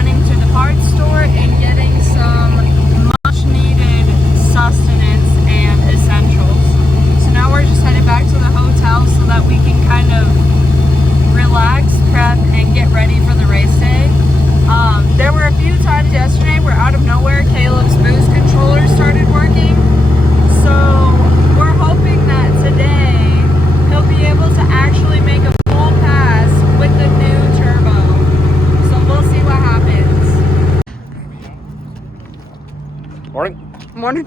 running to the parts store and getting some much needed sustenance and essentials. So now we're just headed back to the hotel so that we can kind of relax, prep, and get ready for the race day. There were a few times yesterday where out of nowhere Caleb's boost controller started working. So we're hoping that today he'll be able to actually make a full pass with the new turbo. So we'll see what happens. Morning. Morning.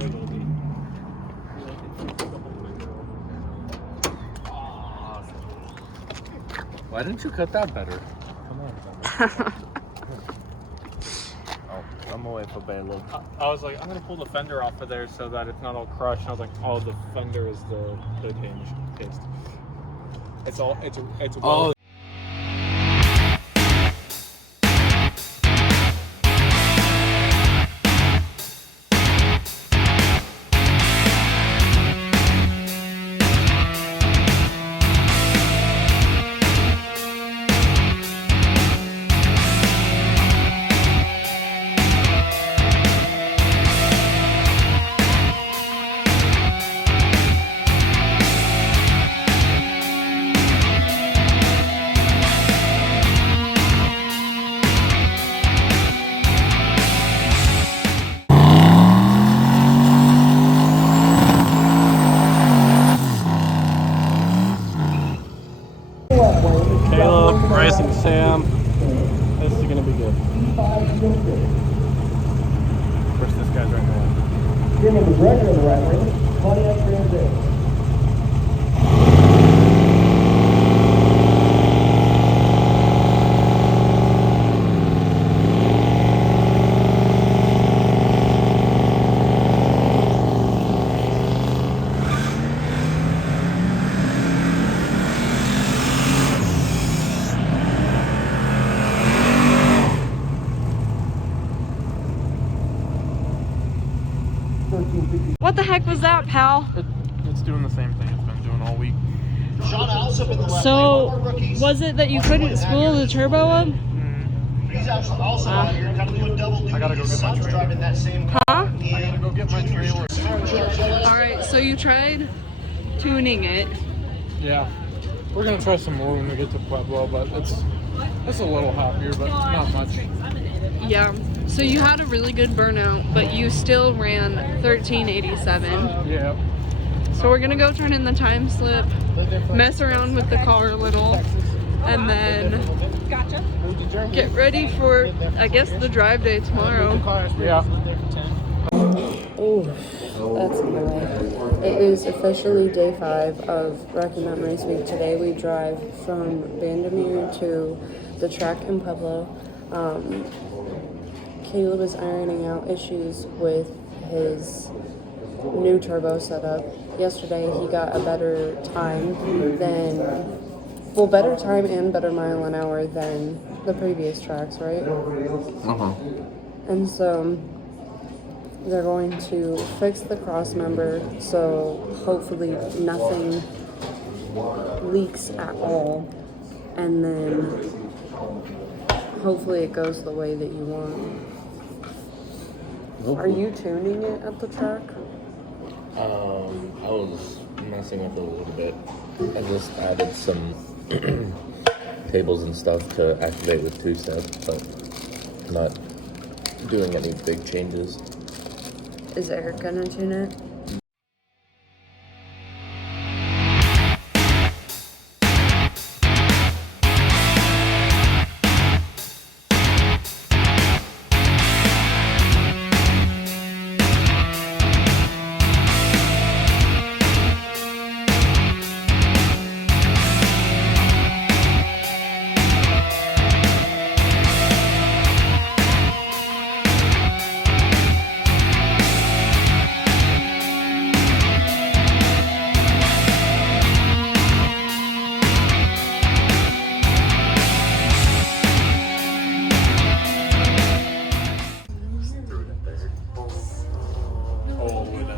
Why didn't you cut that better? Come on. Oh, I'm away for Bandimere. I was like, I'm gonna pull the fender off of there so that it's not all crushed. And I was like, oh, the fender is the hood hinge paste. It's all, it's well. Oh. Caleb, Racing Sam. This is gonna be good. Of course, this guy's right now. Jim McGregor in the right lane, Pontiac Grand Am. What the heck was that, pal? It's doing the same thing it's been doing all week. So, was it that you couldn't spool the turbo up? He's also out here kind of doing double duty. I gotta go get my trailer. Driving that same car. Huh? I gotta go get my trailer. Alright, so you tried tuning it. Yeah. We're gonna try some more when we get to Pueblo, but it's a little happier, but not much. Yeah. So you had a really good burnout, but you still ran 1387. Yeah. So we're gonna go turn in the time slip, mess around with the car a little, and then get ready for, I guess, the drive day tomorrow. Yeah. Oh, that's annoying. It is officially day 5 of Rocky Mountain Raceweek. Today we drive from Bandimere to the track in Pueblo. Caleb is ironing out issues with his new turbo setup. Yesterday he got a better time than, well, better time and better mile an hour than the previous tracks, right? Uh-huh. And so they're going to fix the cross member so hopefully nothing leaks at all, and then hopefully it goes the way that you want. Are you tuning it at the track? I was messing with it a little bit. I just added some tables and stuff to activate with two-step, but not doing any big changes. Is Eric gonna tune it?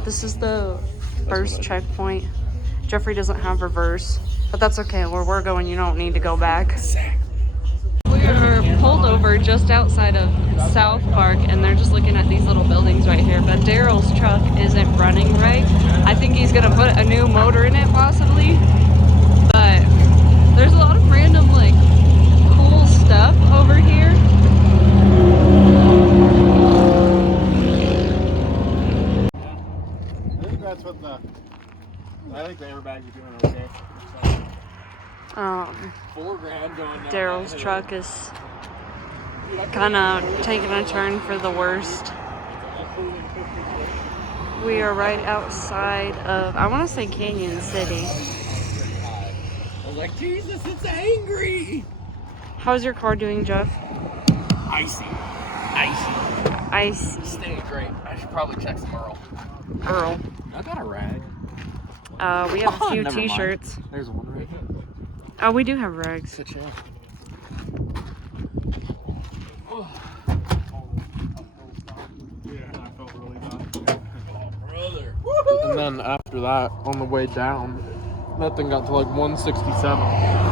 This is the first checkpoint. Jeffrey doesn't have reverse, but that's okay. Where we're going, you don't need to go back. We are pulled over just outside of South Park, and they're just looking at these little buildings right here. But Daryl's truck isn't running right. I think he's gonna put a new motor in it possibly. But there's a lot of random like cool stuff over here. I think that's what I think the airbags are doing okay. $4 grand going down. Daryl's truck is kind of taking a turn for the worst. We are right outside of, I want to say Canyon City. I was like, Jesus, it's angry. How's your car doing, Jeff? Icy. Staying great. I should probably check some Earl. I got a rag. We have a few Never mind. t-shirts. There's one right here. Oh, we do have rags. Sit chill. Yeah, I felt really bad. Brother. And then after that, on the way down, that thing got to like 167.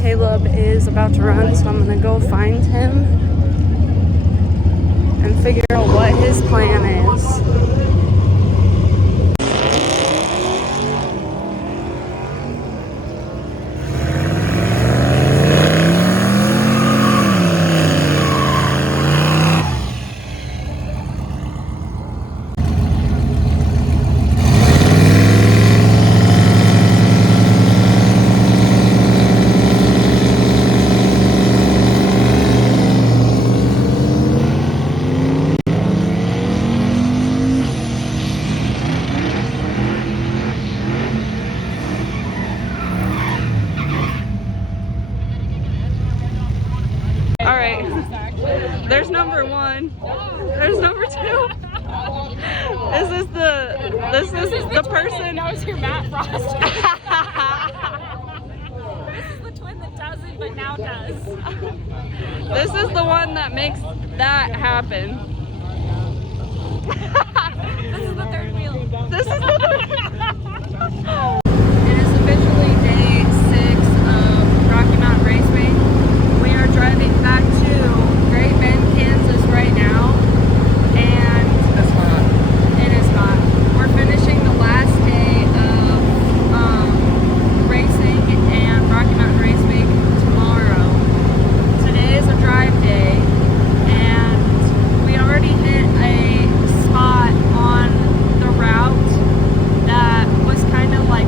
Caleb is about to run, so I'm gonna go find him and figure out what his plan is. There's number one. There's number two. This is the person. That was your Matt Frost. This is the twin that doesn't, but now does. This is the one that makes that happen. This is the third wheel. This is the third. It is officially day 6 of Rocky Mountain Raceweek. We are driving back to Great Bend, Kansas right now, and It's hot. it is hot. We're finishing the last day of racing and Rocky Mountain Raceweek tomorrow. Today is a drive day, and we already hit a spot on the route that was kind of like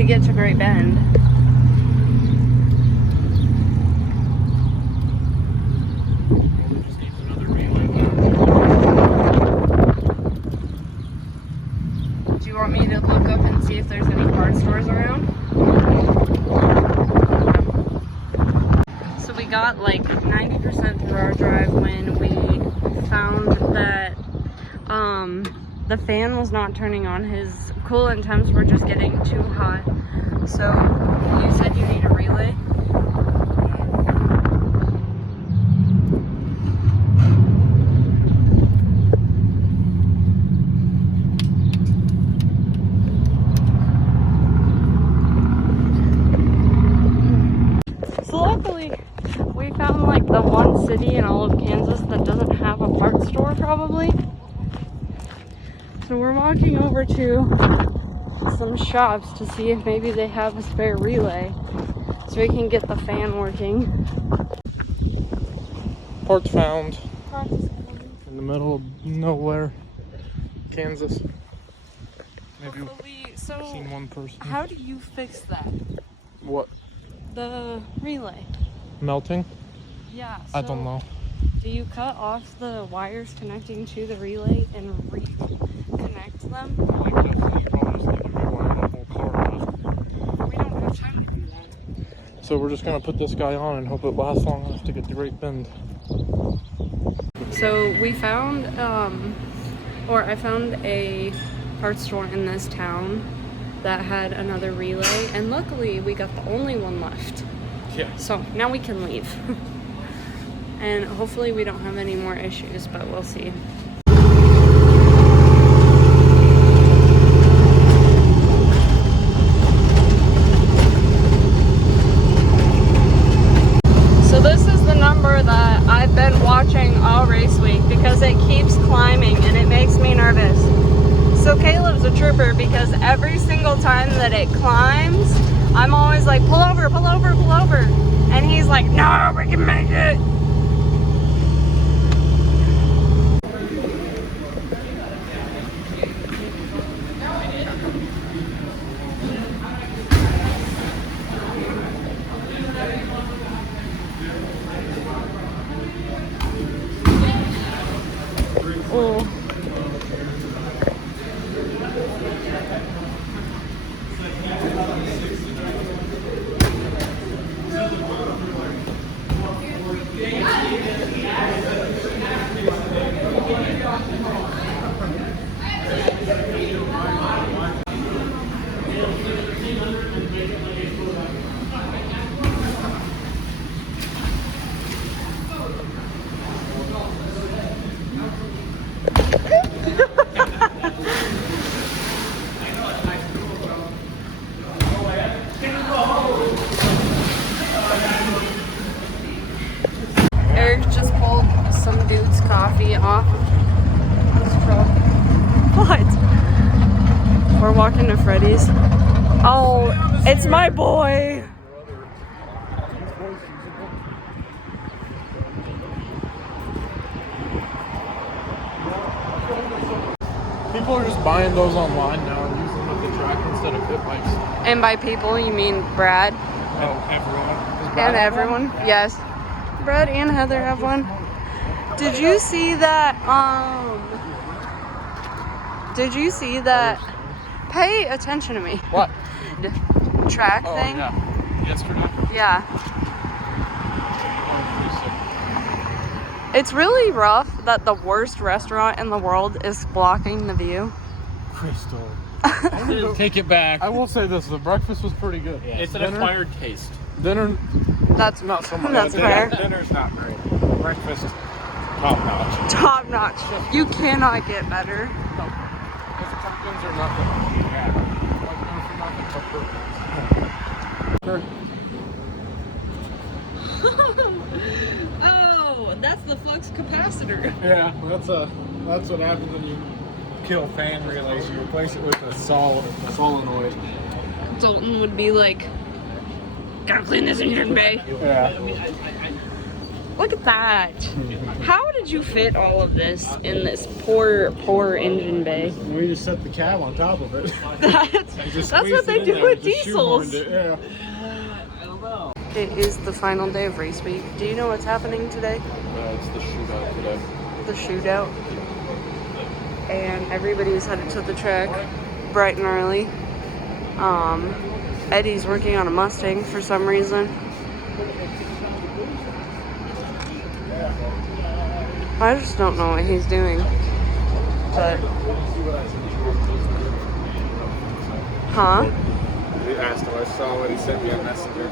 to get to Great Bend. Do you want me to look up and see if there's any parts stores around? So we got like 90% through our drive when we found that the fan was not turning on. His coolant temps were just getting too hot. So you said you need a relay? So luckily we found like the one city in all of Kansas that doesn't have a parts store probably. So we're walking over to some shops to see if maybe they have a spare relay so we can get the fan working. Parts found in the middle of nowhere, Kansas. Maybe So seen one person. how do you fix that? What? The relay? Melting? Yeah. I don't know. Do you cut off the wires connecting to the relay and reconnect them? Like this, you probably just need to rewire the whole car off. We don't have time to do that. So we're just gonna put this guy on and hope it lasts long enough to get to Great Bend. So we found, I found a parts store in this town that had another relay, and luckily we got the only one left. Yeah. So now we can leave. And hopefully we don't have any more issues, but we'll see. So this is the number that I've been watching all race week because it keeps climbing and it makes me nervous. So Caleb's a trooper because every single time that it climbs, I'm always like, pull over, pull over, pull over. And he's like, no, we can make it. Oh. Eric just pulled some dude's coffee off his truck. What? We're walking to Freddy's. Oh, it's my boy. People are just buying those online now and using them at the track instead of pit bikes. And by people, you mean Brad? Oh, everyone. And everyone? Yes. Brad and Heather have one. Did you see that, pay attention to me. What? Track Oh, thing? yeah. Yesterday? Yeah. It's really rough that the worst restaurant in the world is blocking the view. Crystal. Take it back. I will say this, the breakfast was pretty good. Yeah, it's an Dinner- acquired taste. Dinner, That's not so much. That's fair. Dinner's not great. Breakfast, top notch. Top notch. You cannot get better. Those pumpkins are nothing. Yeah. Pumpkins are nothing but fruit. Oh, that's the flux capacitor. Yeah, that's what happens when you kill fan relays. You replace it with a solenoid. Dalton would be like, gotta clean this engine bay. Yeah. Look at that. How did you fit all of this in this poor engine bay? We just set the cab on top of it. That's what they do with diesels. Yeah. It is the final day of race week. Do you know what's happening today? It's the shootout today. The shootout. And everybody's headed to the track bright and early. Eddie's working on a Mustang for some reason. I just don't know what he's doing. But huh? He asked him, I saw what he sent me a messenger.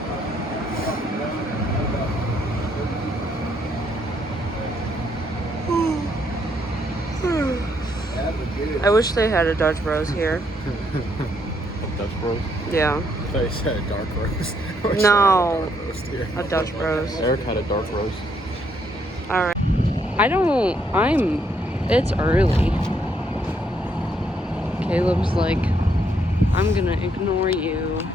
I wish they had a Dutch Bros here. Dutch Bros? Yeah. I thought you said a dark roast. No. A Dutch Bros. Eric had a dark roast. Alright. It's early. Caleb's like, I'm gonna ignore you.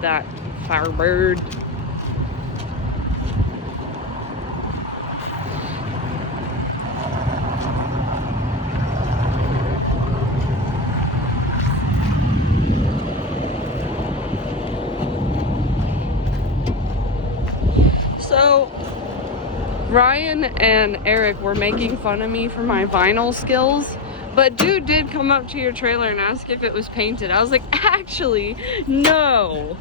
That firebird. So, Ryan and Eric were making fun of me for my vinyl skills, but dude did come up to your trailer and ask if it was painted. I was like, actually, no.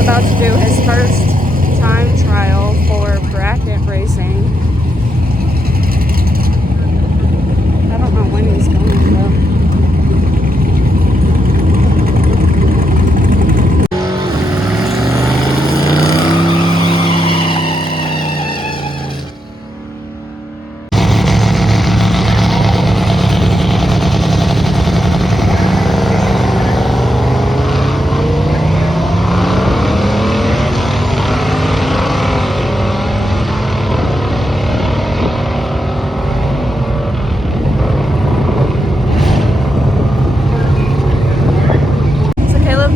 About to do his first time trial for bracket racing. I don't know when he's going though.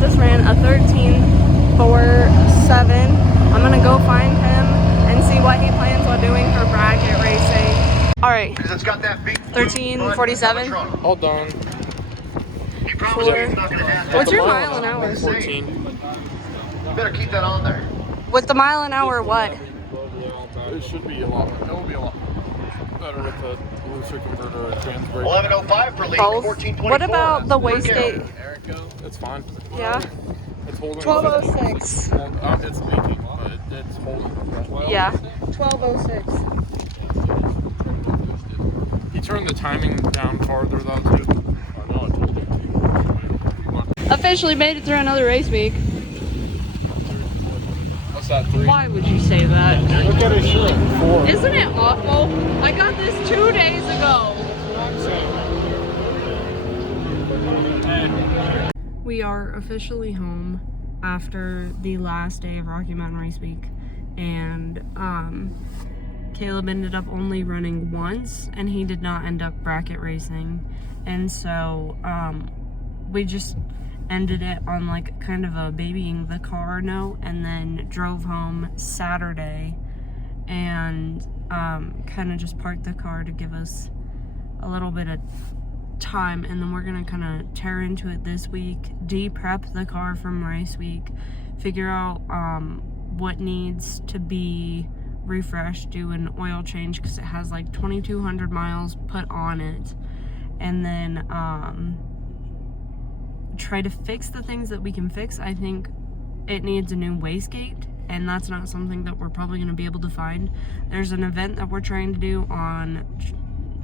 Just ran a 13.47. I'm gonna go find him and see what he plans on doing for bracket racing. All right, 13.47. Hold on. What's your mile an hour? 14. You better keep that on there. With the mile an hour, what? It should be a lot. It will be a lot better with the looser converter and trans brake. 11:05 for lead. Both? 14:24. What about the wastegate? It's fine. Yeah. It's holding. 12:06. It's leaking, but it's holding. Yeah. 12:06. He turned the timing down farther though too. I know, I told him to. Officially made it through another race week. What's that, 3? Why would you say that? Look at his shirt. 4. Isn't it awful? I got this 2 days ago. We are officially home after the last day of Rocky Mountain Raceweek, and Caleb ended up only running once, and he did not end up bracket racing, and so we just ended it on like kind of a babying the car note, and then drove home Saturday and kind of just parked the car to give us a little bit of time, and then we're gonna kind of tear into it this week, de-prep the car from race week, figure out what needs to be refreshed, do an oil change because it has like 2,200 miles put on it, and then try to fix the things that we can fix. I think it needs a new wastegate, and that's not something that we're probably going to be able to find. There's an event that we're trying to do on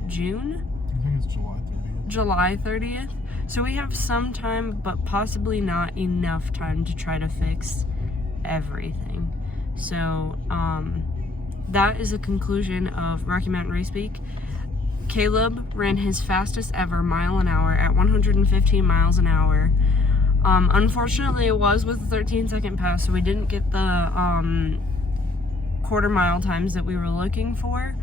June? I think it's July 30th. July 30th. So we have some time, but possibly not enough time to try to fix everything. So that is a conclusion of Rocky Mountain Raceweek. Caleb ran his fastest ever mile an hour at 115 miles an hour. Unfortunately, it was with a 13-second pass, so we didn't get the quarter mile times that we were looking for.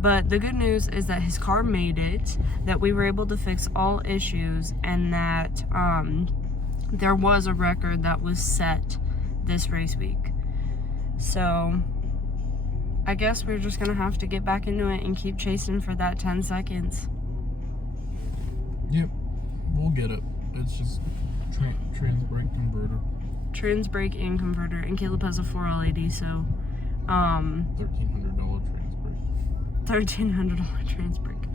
But the good news is that his car made it, that we were able to fix all issues, and that there was a record that was set this race week. So I guess we're just gonna have to get back into it and keep chasing for that 10 seconds. Yep, we'll get it. It's just trans brake converter. Trans brake and converter, and Caleb has a 4LAD, so $1,300 trans brake. $1,300 trans brake.